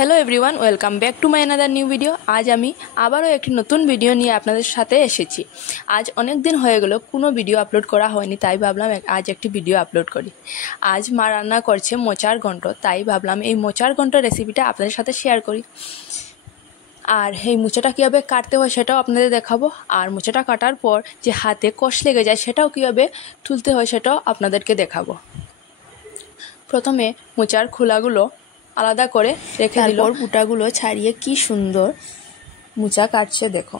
Hello everyone, welcome back to my another new video. আজ আমি আবারও একটি নতুন ভিডিও নিয়ে আপনাদের সাথে এসেছি। আজ অনেক দিন হয়ে গেল কোনো ভিডিও আপলোড করা হয়নি, তাই ভাবলাম আজ একটি ভিডিও আপলোড করি। আজ মা রান্না করছে মোচার ঘন্ট, তাই ভাবলাম এই মোচার ঘন্ট রেসিপিটা আপনাদের সাথে শেয়ার করি। আর এই মোচাটা কীভাবে কাটতে হয় সেটাও আপনাদের দেখাবো, আর মোচাটা কাটার পর যে হাতে কষ লেগে যায় সেটাও কীভাবে তুলতে হয় সেটাও আপনাদেরকে দেখাবো। প্রথমে মোচার খোলাগুলো আলাদা করে রেখে দিল, বুটাগুলো ছাড়িয়ে কি সুন্দর মোচা কাটছে দেখো।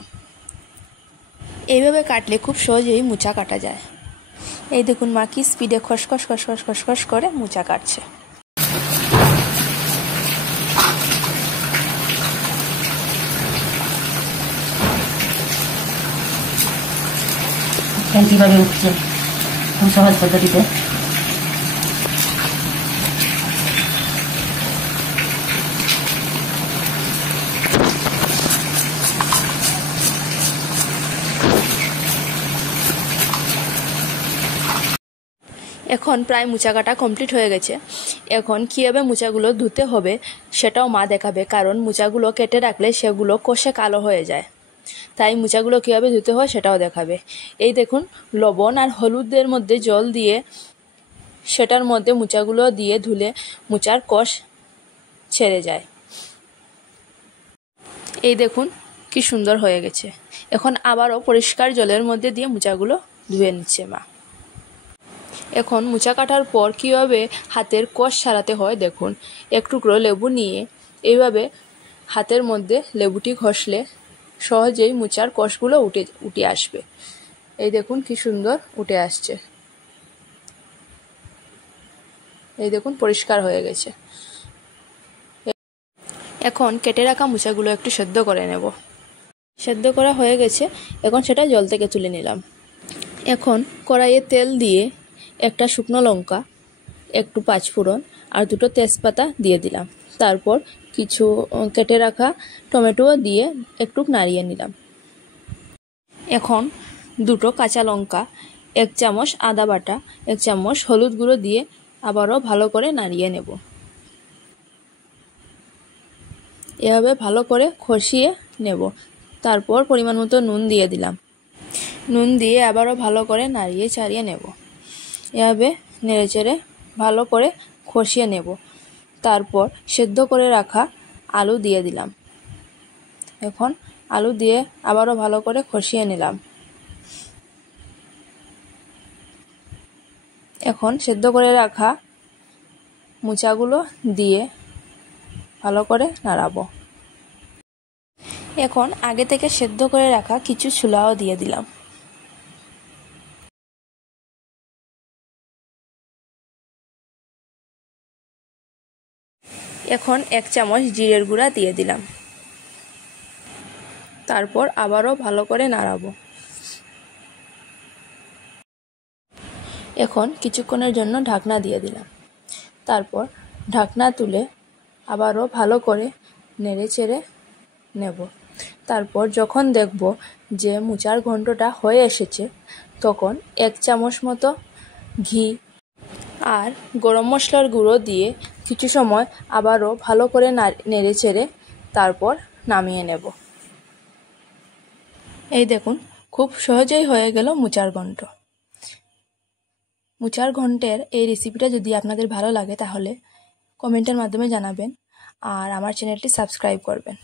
এইভাবে কাটলে খুব সহজেই মোচা কাটা যায়। এই দেখুন মা কি স্পিডে খসখস খসখস খসখস করে মোচা কাটছে। কিভাবে উঠছে খুব সহজ পদ্ধতিতে। এখন প্রায় মোচা কাটা কমপ্লিট হয়ে গেছে। এখন কীভাবে মোচাগুলো ধুতে হবে সেটাও মা দেখাবে, কারণ মোচাগুলো কেটে রাখলে সেগুলো কষে কালো হয়ে যায়। তাই মোচাগুলো কীভাবে ধুতে হয় সেটাও দেখাবে। এই দেখুন, লবণ আর হলুদের মধ্যে জল দিয়ে সেটার মধ্যে মোচাগুলো দিয়ে ধুলে মোচার কষ ছেড়ে যায়। এই দেখুন কি সুন্দর হয়ে গেছে। এখন আবারও পরিষ্কার জলের মধ্যে দিয়ে মোচাগুলো ধুয়ে নিচ্ছে মা। এখন মোচা কাটার পর কীভাবে হাতের কষ ছাড়াতে হয় দেখুন। এক টুকরো লেবু নিয়ে এইভাবে হাতের মধ্যে লেবুটি ঘষলে সহজেই মোচার কষগুলো উঠে আসবে। এই দেখুন কি সুন্দর উঠে আসছে। এই দেখুন পরিষ্কার হয়ে গেছে। এখন কেটে রাখা মোচাগুলো একটু সেদ্ধ করে নেব। সেদ্ধ করা হয়ে গেছে, এখন সেটা জল থেকে তুলে নিলাম। এখন কড়াইয়ে তেল দিয়ে একটা শুকনো লঙ্কা, একটু পাঁচফোড়ন আর দুটো তেজপাতা দিয়ে দিলাম। তারপর কিছু কেটে রাখা টমেটো দিয়ে একটু নাড়িয়ে নিলাম। এখন দুটো কাঁচা লঙ্কা, 1 চামচ আদা বাটা, 1 চামচ হলুদ গুঁড়ো দিয়ে আবারও ভালো করে নাড়িয়ে নেব। এভাবে ভালো করে কষিয়ে নেব। তারপর পরিমাণ মতো নুন দিয়ে দিলাম। নুন দিয়ে আবারও ভালো করে নাড়িয়ে চাড়িয়ে নেব। এভাবে নেড়েচেড়ে ভালো করে কষিয়ে নেব। তারপর সেদ্ধ করে রাখা আলু দিয়ে দিলাম। এখন আলু দিয়ে আবারও ভালো করে কষিয়ে নিলাম। এখন সেদ্ধ করে রাখা মোচাগুলো দিয়ে ভালো করে নাড়াবো। এখন আগে থেকে সেদ্ধ করে রাখা কিছু ছোলাও দিয়ে দিলাম। এখন 1 চামচ জিরের গুঁড়া দিয়ে দিলাম। তারপর আবারও ভালো করে নাড়াবো। এখন কিছুক্ষণের জন্য ঢাকনা দিয়ে দিলাম। তারপর ঢাকনা তুলে আবারও ভালো করে নেড়ে চেড়ে নেব। তারপর যখন দেখব যে মোচার ঘন্টটা হয়ে এসেছে, তখন 1 চামচ মতো ঘি আর গরম মশলার গুঁড়ো দিয়ে কিছু সময় আবারও ভালো করে নেড়ে চেড়ে তারপর নামিয়ে নেব। এই দেখুন খুব সহজেই হয়ে গেল মোচার ঘন্ট। মোচার ঘন্টের এই রেসিপিটা যদি আপনাদের ভালো লাগে তাহলে কমেন্টের মাধ্যমে জানাবেন আর আমার চ্যানেলটি সাবস্ক্রাইব করবেন।